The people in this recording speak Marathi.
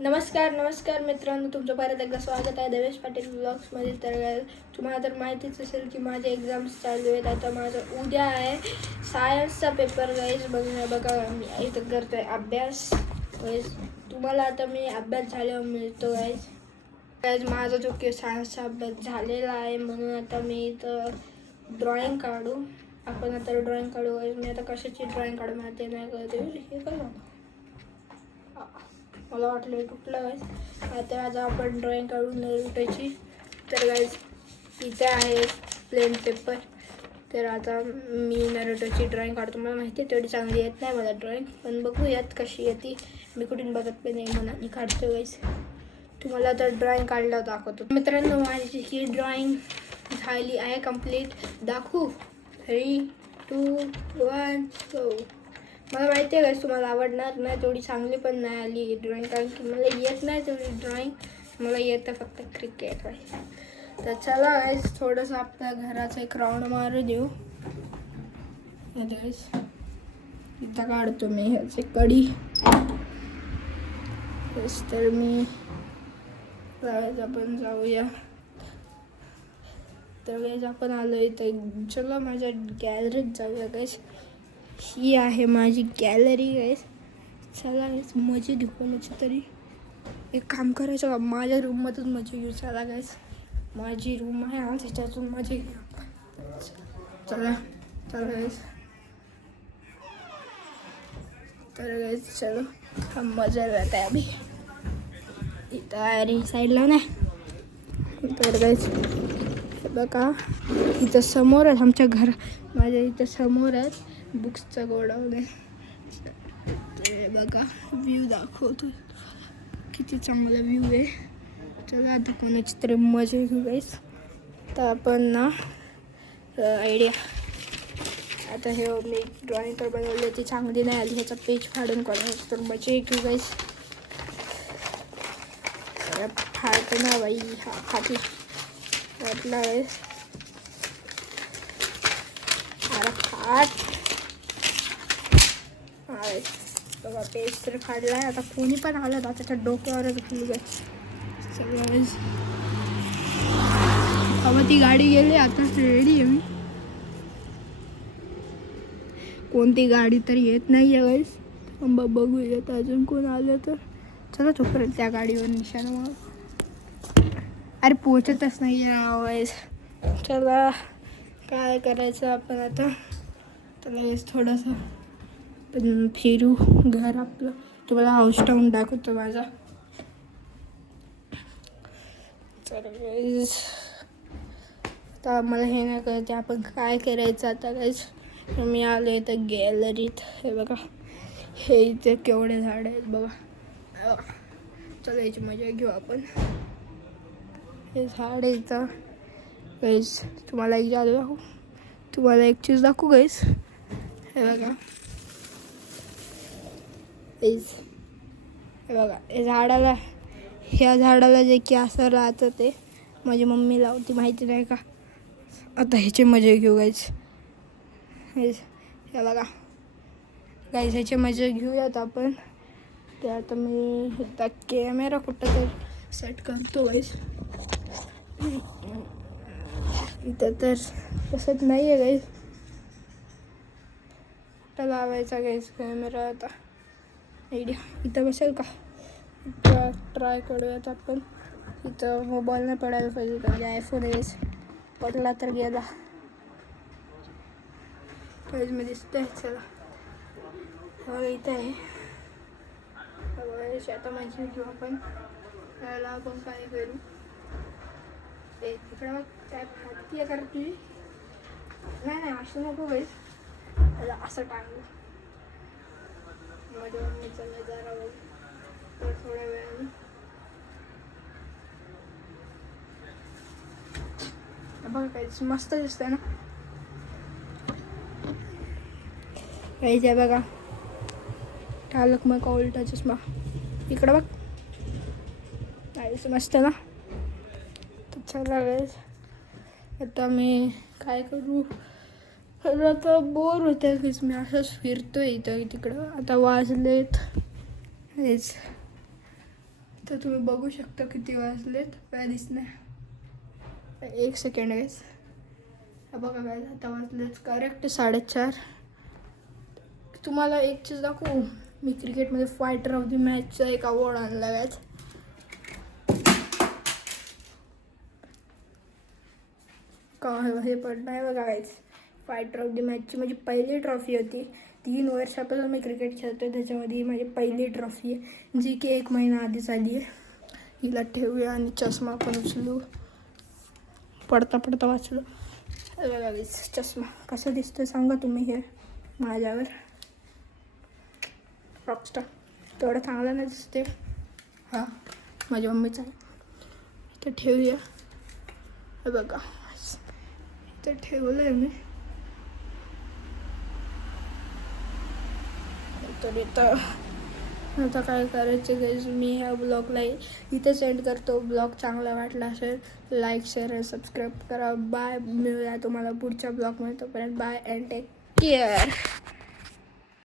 नमस्कार मित्रांनो, तुमचं परत एकदा स्वागत आहे देवेश पाटील ब्लॉग्समध्ये. तर तुम्हाला तर माहितीच असेल की माझे एक्झाम्स चालू आहेत. आता माझं उद्या आहे सायन्सचा पेपर गाईज. बघा मी इथं करतो आहे अभ्यास गाईज. तुम्हाला आता मी अभ्यास झाल्यावर मिळतो गाईज. माझा जो की सायन्सचा अभ्यास झालेला आहे, म्हणून आता मी इथं ड्रॉइंग काढू. आपण आता ड्रॉइंग काढू गाईज. मी आता कशाची ड्रॉइंग काढू माहिती नाही कळते. हे काय मला वाटलं कुठलं गाईज. आता आज आपण ड्रॉइंग काढून नरुटोची. तर गाईज इथे आहे प्लेन पेपर. तर आता मी नरुटोची ड्रॉइंग काढतो. मला माहिती आहे तेवढी चांगली येत नाही मला ड्रॉइंग, पण बघूयात कशी येते. मी कुठून बघत पण नाही म्हणून मी काढतो गाईज. तुम्हाला तर ड्रॉइंग काढल्यावर दाखवतो. मित्रांनो, माझी ही ड्रॉइंग झाली आहे कंप्लीट. दाखवू? 3, 2, 1 गो. मला माहिती आहे गाईज तुम्हाला आवडणार नाही, तेवढी चांगली पण नाही आली ड्रॉइंग, कारण की मला येत नाही तेवढी ड्रॉइंग. मला येतं फक्त क्रिकेट गाईज. तर चला गाईज, थोडंसं आपल्या घराचं एक राऊंड मारू देऊ. गाईज इथं काढतो मी ह्याची कडी. तर मी आपण जाऊया. तर गाईज आपण आलो इथं. चला माझ्या गॅलरीत जाऊया गाईज. ही आहे माझी गॅलरी गाईज. चला गाईज मजे घेऊ कोणाची तरी. एक काम करायचं का, माझ्या रूममधून मजे घेऊ. चला गाईज, माझी रूम आहे आज, त्याच्यातून मजे घेऊ. चला गाईज. तर गाईज चलो हम मजा करत आहे अभी. इथं अरे साईडला नाही. तर गाईज बघा इथं समोर आहे आमच्या घर, माझ्या इथं समोर आहे बुक्सचा गोडाऊन आहे. ते बघा व्ह्यू दाखवतो, किती चांगला व्ह्यू आहे. चला आता कोणाची तरी मजा घेऊ गाईस. तर आपण ना आयडिया, आता हे मी ड्रॉइंग तर बनवली ती चांगली नाही आली, ह्याचा पेज फाडून काढायचं. तर मजा घेऊ गाईस. फाडतो ना बाई, हा फाटला वाटला गाईस. बघा पेज तर फाडला आहे. आता कोणी पण आलं ना त्याच्या डोक्यावरच घालू गाईस. सगळं बाबा ती गाडी गेली, आता रेडी आहे मी. कोणती गाडी तरी येत नाही आहे गाईस. बघूयात अजून कोण आलं तर. चला तोपर्यंत त्या गाडीवर निशाणा मार. अरे पोचतच नाही आहे गाईस. चला काय करायचं आपण आता. त्याला थोडंसं पण फिरू घर आपलं. तुम्हाला हाऊस टाऊन दाखवतो माझा. तर गाईज आता मला हे नाही कळते आपण काय करायचं आता गाईज. मी आलो इथं गॅलरीत. हे बघा, हे इथे केवढे झाड आहेत बघा. चला याची मजा घेऊ आपण. हे झाड आहे इथं गाईज. तुम्हाला एक जादू दाखवू, तुम्हाला एक चीज दाखवू गाईज. हे बघा हे बघा, हे झाडाला, ह्या झाडाला जे की असं राहतं ते माझी मम्मी लावती, माहिती नाही का. आता ह्याचे मजे घेऊ गाईज. हे बघा गाईज, ह्याचे मजे घेऊयात आपण. ते आता मी इथं कॅमेरा कुठं तर सेट करतो गाईज. इथं तर तसंच नाही आहे गाईज. कुठं लावायचा गाईज कॅमेरा आता. आयडिया इथं बसेल का, ट्राय करूयात आपण. इथं मोबाईल नाही पडायला पाहिजे, कारण आयफोन आहे. पडला तर गेला गाईज. मी दिसतंय. चला बघा इथं आहे. आता माझी घेऊ आपण. त्याला आपण काय करू, तिकडं काय फाटती आहे कारण तुझी. नाही असं नको गाईज, त्याला असं टाकू. माझ्या मम्मी चाललं जरा तर थोड्या वेळाने. बघा काहीच मस्त दिसतंय ना काहीच. आहे बघा, टालक मग का उलटा चष्मा. इकडं बघ काहीच मस्त ना. तर चला गाईज आता मी काय करू. आता बोर होतं काहीच, मी असंच फिरतोय इथं तिकडं. आता वाजलेत हेच तर तुम्ही बघू शकता किती वाजलेत, काय दिसणार 1 सेकंड गाईज. बघा काय आता वाजलेत करेक्ट 4:30. तुम्हाला एक चीज दाखवू, मी क्रिकेटमध्ये फायटर ऑफ द मॅचचा एक अवॉर्ड आणला गाईज. का हे पडलं आहे बघा गाईज, फायटर ऑफ द मॅचची माझी पहिली ट्रॉफी होती. 3 वर्षापासून मी क्रिकेट खेळतो आहे, त्याच्यामध्ये ही माझी पहिली ट्रॉफी आहे, जी की 1 महिना आधीच आली आहे. हिला ठेवूया आणि चष्मा पण उचलू, पडता पडता वाचलो. बघा गाईज चष्मा कसा दिसतोय सांगा तुम्ही हे माझ्यावर. रॉकस्टार तेवढं चांगला नाही दिसते. हां माझ्या मम्मीचा आहे. इथं ठेवूया. हे बघा इथं ठेवलं आहे मी. तर इथं आता काय करायचं गाईज, मी ह्या ब्लॉगला इथे सेंड करतो. ब्लॉग चांगला वाटला असेल लाईक शेअर आणि सबस्क्राईब करा. बाय, मिळूया तुम्हाला पुढच्या ब्लॉगमध्ये. तोपर्यंत बाय अँड टेक केअर.